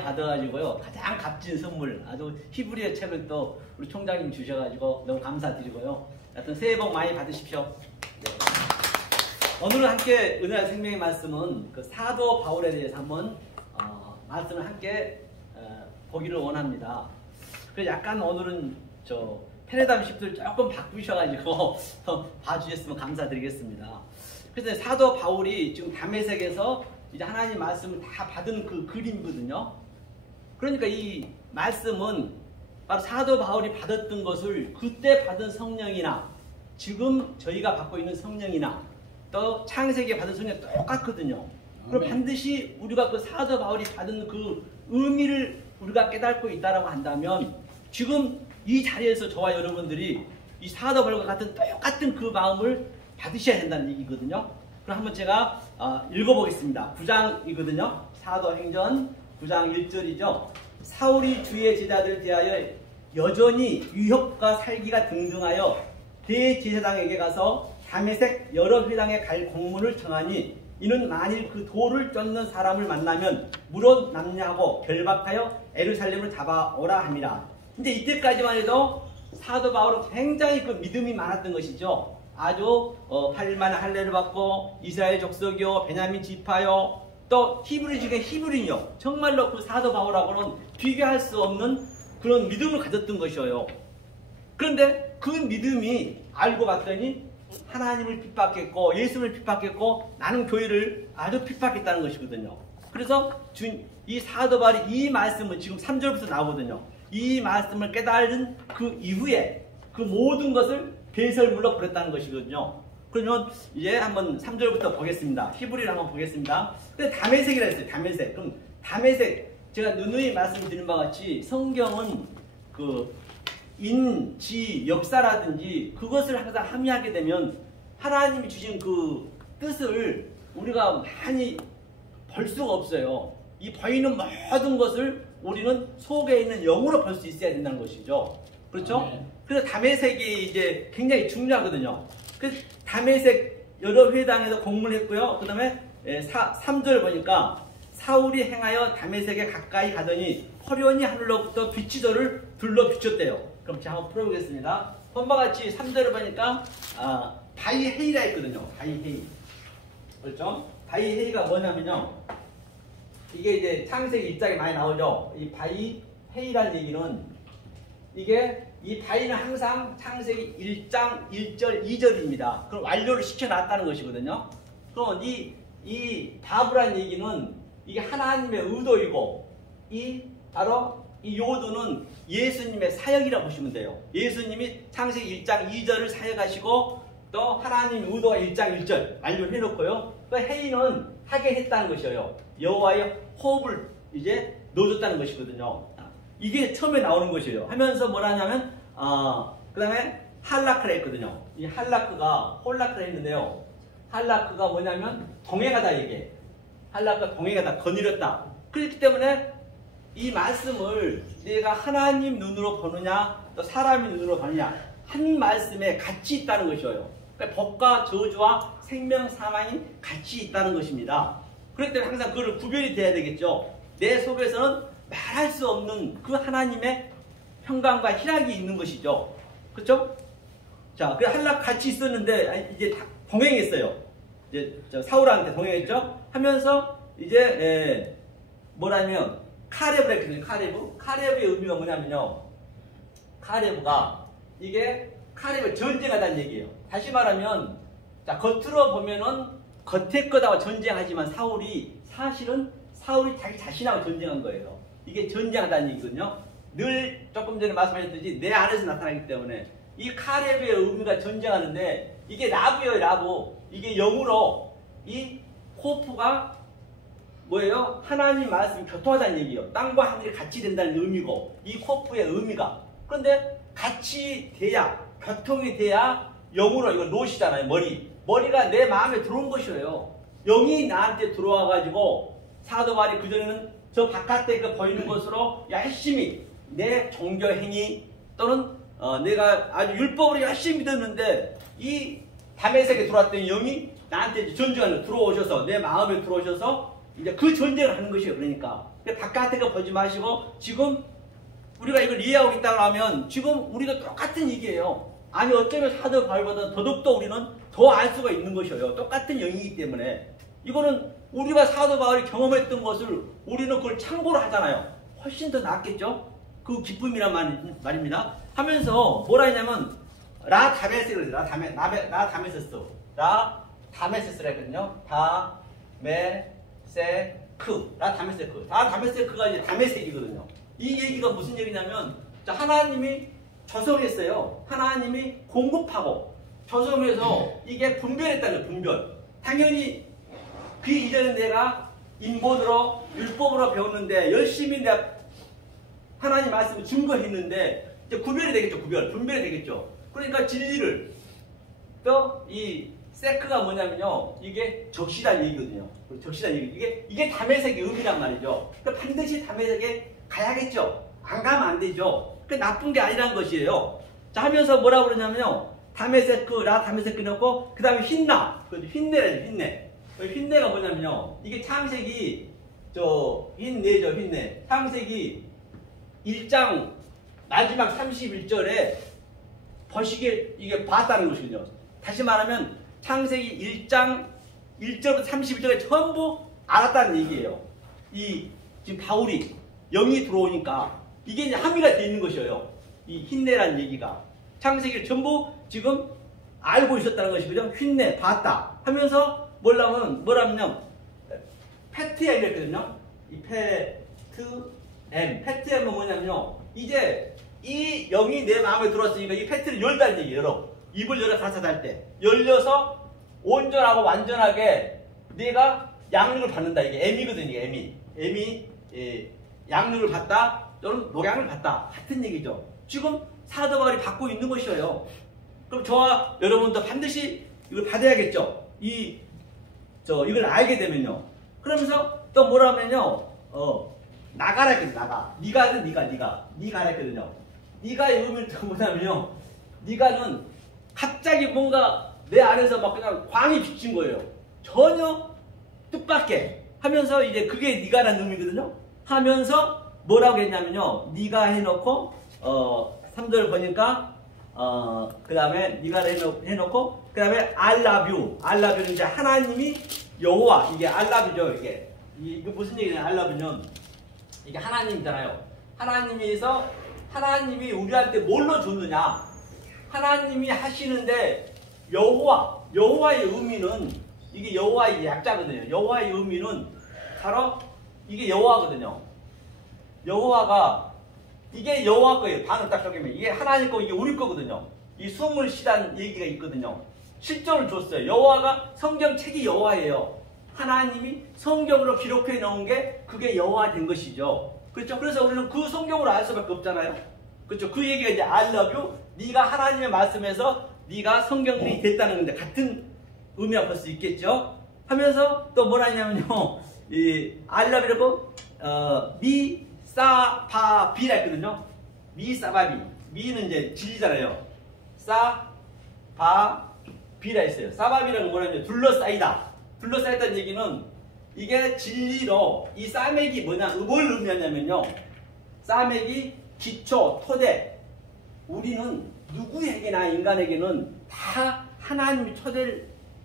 받아가지고요 가장 값진 선물 아주 히브리어 책을 또 우리 총장님 주셔가지고 너무 감사드리고요. 하여튼 새해 복 많이 받으십시오. 네. 오늘은 함께 은혜와 생명의 말씀은 그 사도 바울에 대해서 한번 말씀을 함께 보기를 원합니다. 그래서 약간 오늘은 저 페네담 시프트를 조금 바꾸셔가지고 봐주셨으면 감사드리겠습니다. 그래서 사도 바울이 지금 다메섹에서 이제 하나님 말씀을 다 받은 그 그림이거든요. 그러니까 이 말씀은 바로 사도 바울이 받았던 것을 그때 받은 성령이나 지금 저희가 받고 있는 성령이나 또 창세기에 받은 성령이 똑같거든요. 그럼 반드시 우리가 그 사도 바울이 받은 그 의미를 우리가 깨닫고 있다라고 한다면 지금 이 자리에서 저와 여러분들이 이 사도 바울과 같은 똑같은 그 마음을 받으셔야 된다는 얘기거든요. 그럼 한번 제가 읽어보겠습니다. 9장이거든요. 사도행전 9장 1절이죠. 사울이 주의 제자들 대하여 여전히 유혹과 살기가 등등하여 대제사장에게 가서 다메섹 여러 회당에 갈 공문을 청하니 이는 만일 그 돌을 쫓는 사람을 만나면 물어 남냐하고 결박하여 예루살렘을 잡아오라 함이라. 근데 이때까지만 해도 사도 바울은 굉장히 그 믿음이 많았던 것이죠. 아주 8일만에 할례를 받고 이스라엘 족속이요 베냐민 지파요 또 히브리 중에 히브리요 정말로 그 사도 바울하고는 비교할 수 없는 그런 믿음을 가졌던 것이에요. 그런데 그 믿음이 알고 봤더니 하나님을 핍박했고 예수를 핍박했고 나는 교회를 아주 핍박했다는 것이거든요. 그래서 이 사도 바울이 이 말씀은 지금 3절부터 나오거든요. 이 말씀을 깨달은 그 이후에 그 모든 것을 배설물로 버렸다는 것이거든요. 그러면 이제 한번 3절부터 보겠습니다. 히브리를 한번 보겠습니다. 근데 다메섹이라 했어요. 다메섹. 그럼 다메섹 제가 누누이 말씀드린 바와 같이 성경은 그 지, 역사라든지 그것을 항상 함의하게 되면 하나님이 주신 그 뜻을 우리가 많이 볼 수가 없어요. 이 보이는 모든 것을 우리는 속에 있는 영으로 볼 수 있어야 된다는 것이죠. 그렇죠? 네. 그래서 다메섹이 이제 굉장히 중요하거든요. 그래서 다메섹 여러 회당에서 공문을 했고요. 그 다음에 3절 보니까 사울이 행하여 다메섹에 가까이 가더니 화려히 하늘로부터 빛이 저를 둘러 비췄대요. 그럼 제가 한번 풀어보겠습니다. 본바 같이 3절을 보니까 바이헤이라 했거든요. 바이헤이. 그렇죠? 바이헤이가 뭐냐면요. 이게 이제 창세기 1장에 많이 나오죠. 이 바이헤이라는 얘기는 이게 이 바이는 항상 창세기 1장 1절 2절입니다. 그럼 완료를 시켜놨다는 것이거든요. 그럼 이 바브라는 얘기는 이게 하나님의 의도이고 바로 이 요도는 예수님의 사역이라고 보시면 돼요. 예수님이 창세기 1장 2절을 사역하시고 또 하나님 의도가 1장 1절 완료를 해놓고요. 그 헤이는 하게 했다는 것이에요. 여호와의 호흡을 이제 넣어줬다는 것이거든요. 이게 처음에 나오는 것이에요. 하면서 뭐라냐면 그 다음에 할라크를 했거든요. 이 할라크가 홀라크를 했는데요. 할라크가 뭐냐면 동행하다 이게. 할라크가 동행하다 거느렸다. 그렇기 때문에 이 말씀을 내가 하나님 눈으로 보느냐 또 사람의 눈으로 보느냐 한 말씀에 같이 있다는 것이에요. 그러니까 복과 저주와 생명 사망이 같이 있다는 것입니다. 그렇기 때문에 항상 그걸 구별이 돼야 되겠죠. 내 속에서는 말할 수 없는 그 하나님의 평강과 희락이 있는 것이죠. 그렇죠? 자, 그 할락 같이 있었는데 이제 동행했어요. 이제 사울한테 동행했죠. 하면서 이제 뭐라면 카레브를 했거든요. 카레브의 의미가 뭐냐면요. 카레브가 이게 카레브 전쟁하다는 얘기예요. 다시 말하면 자, 겉으로 보면은 겉에 것하고 전쟁하지만 사실은 사울이 자기 자신하고 전쟁한 거예요. 이게 전쟁하다는 얘기거든요. 늘 조금 전에 말씀하셨듯이 내 안에서 나타나기 때문에 이 카레브의 의미가 전쟁하는데 이게 라브예요. 라브. 이게 영으로 이 코프가 뭐예요? 하나님 말씀이 교통하다는 얘기예요. 땅과 하늘이 같이 된다는 의미고 이 코프의 의미가. 그런데 같이 돼야 교통이 돼야 영으로 이거 노시잖아요. 머리가 내 마음에 들어온 것이에요. 영이 나한테 들어와 가지고 사도 바울이 그전에는 저 바깥에 그 보이는 것으로 열심히 내 종교 행위 또는 내가 아주 율법으로 열심히 믿었는데 이 다메섹에 들어왔던 영이 나한테 전쟁하는 들어오셔서 내 마음에 들어오셔서 이제 그 전쟁을 하는 것이에요. 그러니까 바깥에 거 보지 마시고 지금 우리가 이걸 이해하고 있다고 하면 지금 우리도 똑같은 얘기예요. 아니 어쩌면 사도 바울보다 더더욱더 우리는 더 알 수가 있는 것이에요. 똑같은 영이기 때문에 이거는 우리가 사도 바울이 경험했던 것을 우리는 그걸 참고로 하잖아요. 훨씬 더 낫겠죠? 그 기쁨이란 말입니다. 하면서 뭐라 했냐면 라 다메세스 라 다메세스 라 다메세스라 했거든요. 다메세크가 이제 다메섹이거든요. 이 얘기가 무슨 얘기냐면 하나님이 조성했어요. 하나님이 공급하고 조성해서 이게 분별했다는 분별. 당연히 그 이전에 내가 인본으로 율법으로 배웠는데 열심히 내가 하나님 말씀을 증거했는데 이제 구별이 되겠죠. 분별이 되겠죠. 그러니까 진리를 또 이 세크가 뭐냐면요. 이게 적시란 얘기거든요. 적시란 얘기. 이게 다메섹의 의미란 말이죠. 그러니까 반드시 다메섹에 가야겠죠. 안 가면 안 되죠. 그 나쁜 게 아니란 것이에요. 자 하면서 뭐라고 그러냐면요. 다메섹크 넣고 그 다음에 흰나. 흰내래죠. 흰내가 뭐냐면요. 이게 창세기 흰내죠. 창세기 1장 마지막 31절에 보시게 이게 봤다는 것이거든요. 다시 말하면 창세기 1장 1절부터 31절에 전부 알았다는 얘기예요. 지금 바울이 영이 들어오니까 이게 이제 함의가 되어 있는 것이에요. 이 흰내라는 얘기가 창세기를 전부 지금 알고 있었다는 것이거든요. 흰내 봤다 하면서 뭐라면요. 페트엠 했거든요. 이 페트엠은 뭐냐면요. 이제 이 영이 내 마음에 들어왔으니까 이 페트를 열다는 얘기예요. 입을 열어 가사다 할 때 열려서 온전하고 완전하게 내가 양육을 받는다. 이게 M이거든요. 이게 M이 양육을 받다 또는 목양을 받다 같은 얘기죠. 지금 사도 바울이 받고 있는 것이에요. 그럼 저와 여러분도 반드시 이걸 받아야겠죠. 이걸 알게 되면요. 그러면서 또 뭐라면요. 나가라 했거든요. 니가라 했거든요. 니가의 의미를 또 뭐냐면요. 니가는 갑자기 뭔가 내 안에서 막 그냥 광이 비친 거예요. 전혀 뜻밖의 하면서 이제 그게 니가라는 의미거든요. 하면서 뭐라고 했냐면요. 니가 해놓고 3절 보니까 그 다음에 니가를 해놓고 그 다음에 I love you는 이제 하나님이 여호와 이게 I love you죠. 이게 무슨 얘기냐. I love you는 이게 하나님이잖아요. 하나님이 우리한테 뭘로 줬느냐. 하나님이 하시는데 여호와의 의미는 이게 여호와의 약자거든요. 여호와의 의미는 바로 이게 여호와거든요. 여호와가 이게 여호와 거예요. 반을 딱 적으면 이게 하나님 거 이게 우리 거거든요. 이 숨을 쉬다는 얘기가 있거든요. 실존을 줬어요. 여호와가 성경책이 여호와예요. 하나님이 성경으로 기록해 놓은 게 그게 여호와 된 것이죠. 그렇죠? 그래서 우리는 그 성경으로 알 수밖에 없잖아요. 그렇죠? 그 얘기가 이제 I love you. 네가 하나님의 말씀에서 네가 성경이 됐다는 건데 같은 의미가 벌 수 있겠죠. 하면서 또 뭐라 하냐면요. 이 I love you라고 미사바비라 했거든요. 미사바비. 미는 이제 진리잖아요. 사바비라 했어요. 사바비라는 뭐냐면 둘러싸이다는 얘기는 이게 진리로 이 싸맥이 뭘 의미하냐면요. 싸맥이 기초, 토대. 우리는 누구에게나 인간에게는 다 하나님의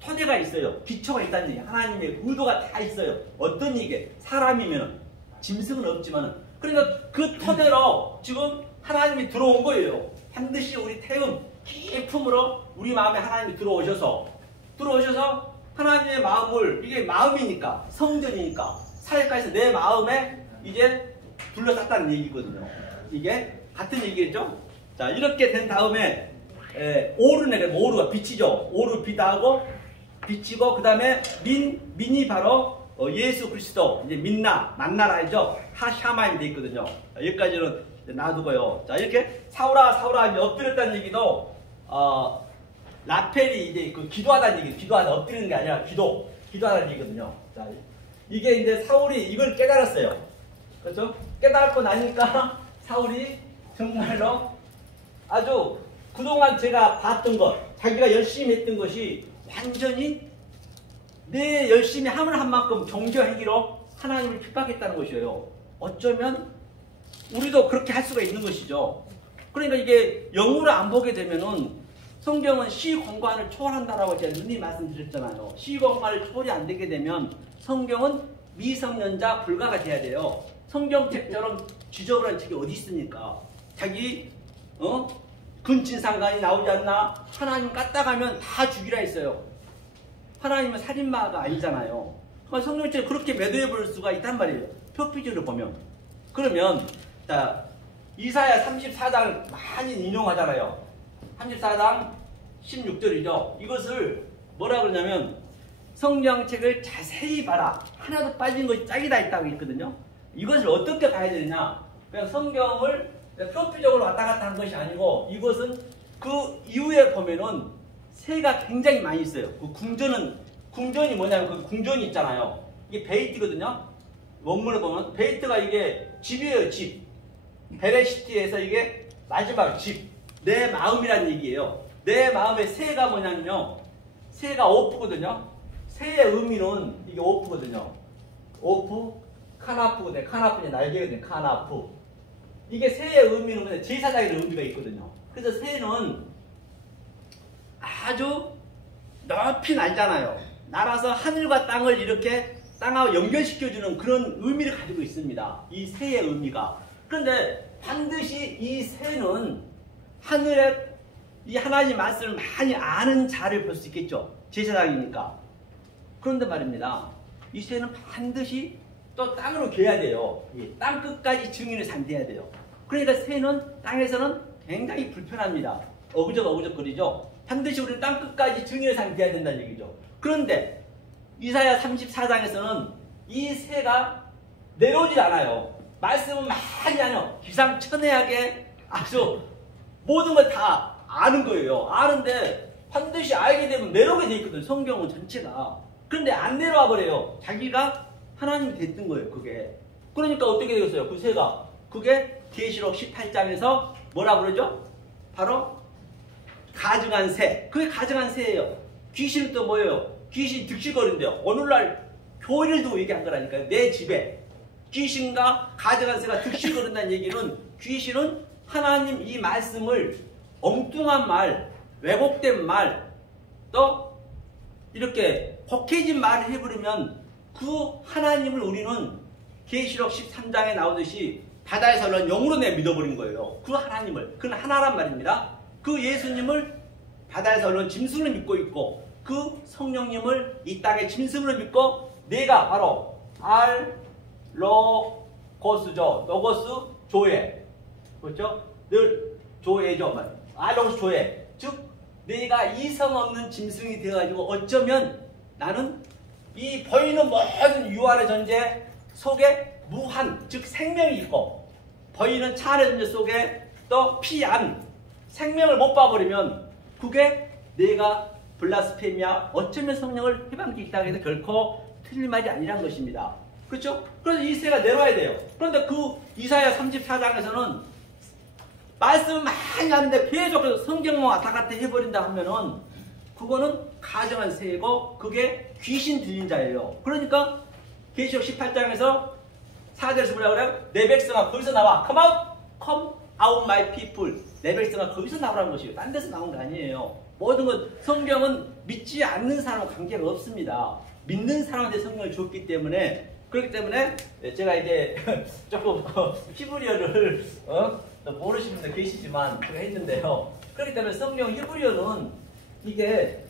토대가 있어요. 기초가 있다는 얘기. 하나님의 의도가 다 있어요. 어떤 얘기? 사람이면 짐승은 없지만 그러니까 그 토대로 지금 하나님이 들어온 거예요. 반드시 우리 태음 깊음으로 우리 마음에 하나님이 들어오셔서 하나님의 마음을 이게 마음이니까 성전이니까 사역가에서 내 마음에 이제 둘러쌌다는 얘기거든요. 이게 같은 얘기겠죠? 자 이렇게 된 다음에 오르가 빛이죠. 오르 빛하고 빛이고 그 다음에 민이 바로 예수 그리스도 이제 만나라죠. 하샤마임 돼 있거든요. 여기까지는 놔두고요. 자 이렇게 사울아 이제 엎드렸다는 얘기도 라펠이 이제 그 기도하다는 얘기, 엎드리는 게 아니라 기도하다는 얘기거든요. 자, 이게 이제 사울이 이걸 깨달았어요. 그렇죠? 깨닫고 나니까 사울이 정말로 아주 그동안 제가 봤던 것, 자기가 열심히 했던 것이 완전히 내 열심히 함을 한 만큼 정죄하기로 하나님을 핍박했다는 것이에요. 어쩌면 우리도 그렇게 할 수가 있는 것이죠. 그러니까 이게 영으로 안 보게 되면은 성경은 시공간을 초월한다라고 제가 누님 말씀드렸잖아요. 시공간을 초월이 안 되게 되면 성경은 미성년자 불가가 돼야 돼요. 성경책처럼 지저분한 책이 어디 있습니까? 자기 근친상간이 나오지 않나? 하나님 까딱하면 다 죽이라 했어요. 하나님은 살인마가 아니잖아요. 그러니까 성경책을 그렇게 매도해 볼 수가 있단 말이에요. 표피적으로 보면. 그러면 자 이사야 34장 많이 인용하잖아요. 34장 16절이죠. 이것을 뭐라 그러냐면 성경책을 자세히 봐라. 하나도 빠진 것이 짝이 다 있다고 했거든요. 이것을 어떻게 봐야 되느냐. 그냥 성경을 표피적으로 왔다 갔다 한 것이 아니고 이것은 그 이후에 보면은 새가 굉장히 많이 있어요. 그 궁전이 뭐냐면 그 궁전이 있잖아요. 이게 베이트거든요. 원문을 보면 베이트가 이게 집이에요. 집. 베레시티에서 이게 마지막 집. 내 마음이란 얘기예요. 내 마음의 새가 뭐냐면요. 새가 오프거든요. 새의 의미는 이게 오프거든요. 오프, 카나프거든요. 카나프는 날개거든요. 카나프. 이게 새의 의미는 뭐냐. 제사장의 의미가 있거든요. 그래서 새는 아주 높이 날잖아요. 날아서 하늘과 땅을 이렇게 땅하고 연결시켜주는 그런 의미를 가지고 있습니다. 이 새의 의미가. 그런데 반드시 이 새는 하늘에 이 하나님 말씀을 많이 아는 자를 볼 수 있겠죠. 제사장이니까. 그런데 말입니다. 이 새는 반드시 또 땅으로 개야 돼요. 땅 끝까지 증인을 상대해야 돼요. 그러니까 새는 땅에서는 굉장히 불편합니다. 어그적거리죠. 반드시 우리는 땅 끝까지 증인을 상대해야 된다는 얘기죠. 그런데 이사야 34장에서는 이 새가 내려오질 않아요. 말씀은 많이 하죠. 기상천외하게 아주 모든 걸 다 아는 거예요. 아는데 반드시 알게 되면 내려오게 돼 있거든요. 성경은 전체가. 그런데 안 내려와 버려요. 자기가 하나님이 됐던 거예요. 그게. 그러니까 어떻게 되겠어요? 그 새가. 그게 계시록 18장에서 뭐라 그러죠? 바로 가증한 새. 그게 가증한 새예요. 귀신은 또 뭐예요? 귀신이 득실거린대요. 오늘날 교회를 두고 얘기한 거라니까요. 내 집에 귀신과 가증한 새가 득실거린다는 얘기는 귀신은 하나님 이 말씀을 엉뚱한 말, 왜곡된 말, 또 이렇게 혹해진 말을 해버리면 그 하나님을 우리는 계시록 13장에 나오듯이 바다에서 올라온 영으로 믿어버린 거예요. 그 하나님을. 그건 하나란 말입니다. 그 예수님을 바다에서 올라온 짐승을 믿고 있고 그 성령님을 이 땅의 짐승으로 믿고 내가 바로 알로고스죠. 로고스 조회. 그렇죠? 늘 조회죠. 알로고스 조회. 즉 내가 이성 없는 짐승이 되어가지고 어쩌면 나는 이 보이는 모든 유한의 존재 속에 무한, 즉 생명이 있고 보이는 차 안의 존재 속에 또 피 안, 생명을 못 봐버리면 그게 내가 블라스페미아 어쩌면 성령을 해방기 있다고 해도 결코 틀린 말이 아니란 것입니다. 그렇죠? 그래서 이 새가 내려와야 돼요. 그런데 그 이사야 34장에서는 말씀을 많이 하는데 계속 성경만 왔다 갔다 해버린다 하면은 그거는 가정한 새이고 그게 귀신 들린 자예요. 그러니까 계시록 18장에서 4절에서 뭐라고 그래요? 내 백성아 거기서 나와. Come out, come out my people. 내 백성아 거기서 나오라는 것이에요. 딴 데서 나온 거 아니에요. 모든 것 성경은 믿지 않는 사람과 관계가 없습니다. 믿는 사람한테 성경을 줬기 때문에 그렇기 때문에 제가 이제 조금 히브리어를 모르시는 분들 계시지만 제가 했는데요. 그렇기 때문에 성경 히브리어는 이게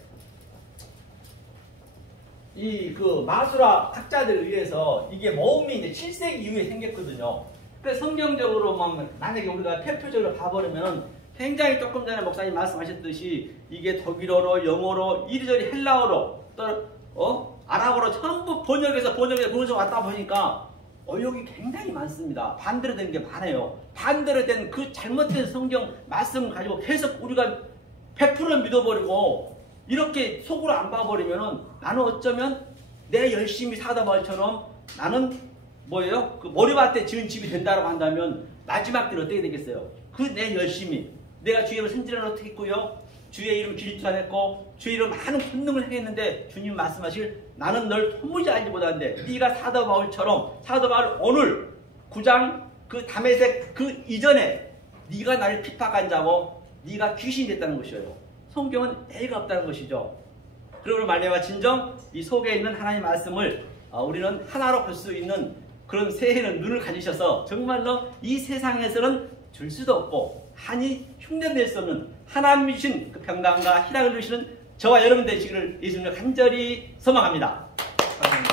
그 마수라 학자들에 의해서 이게 모음이 이제 7세기 이후에 생겼거든요. 그래서 성경적으로만 만약에 우리가 표표적으로 봐버리면 굉장히 조금 전에 목사님 말씀하셨듯이 이게 독일어로, 영어로, 이리저리 헬라어로 또 아랍어로 전부 번역해서 왔다 보니까 어용이 굉장히 많습니다. 반대로 된 게 많아요. 반대로 된 그 잘못된 성경 말씀 가지고 계속 우리가 100% 믿어버리고 이렇게 속으로 안 봐버리면은 나는 어쩌면 내 열심히 사다 말처럼 나는 뭐예요? 그 머리밭에 지은 집이 된다고 한다면 마지막 때는 어떻게 되겠어요? 그 내 열심히 내가 주의 이름을 선지를 어떻게 했고요? 주의 이름 기리투 안 했고 주의 이름 많은 권능을 행했는데 주님 말씀하실 나는 널 도무지 알지 못하는데 네가 사도 바울처럼 사도 바울 오늘 9장 그 다메섹 그 이전에 네가 나를 핍박한 자고 네가 귀신이 됐다는 것이에요. 성경은 A가 없다는 것이죠. 그러므로 말미암아 진정 이 속에 있는 하나님의 말씀을 우리는 하나로 볼 수 있는 그런 새해는 눈을 가지셔서 정말로 이 세상에서는 줄 수도 없고 한이 흉내낼 수 없는 하나님 주신 그 평강과 희락을 주시는 저와 여러분 되시기를 예수님을 간절히 소망합니다. 감사합니다.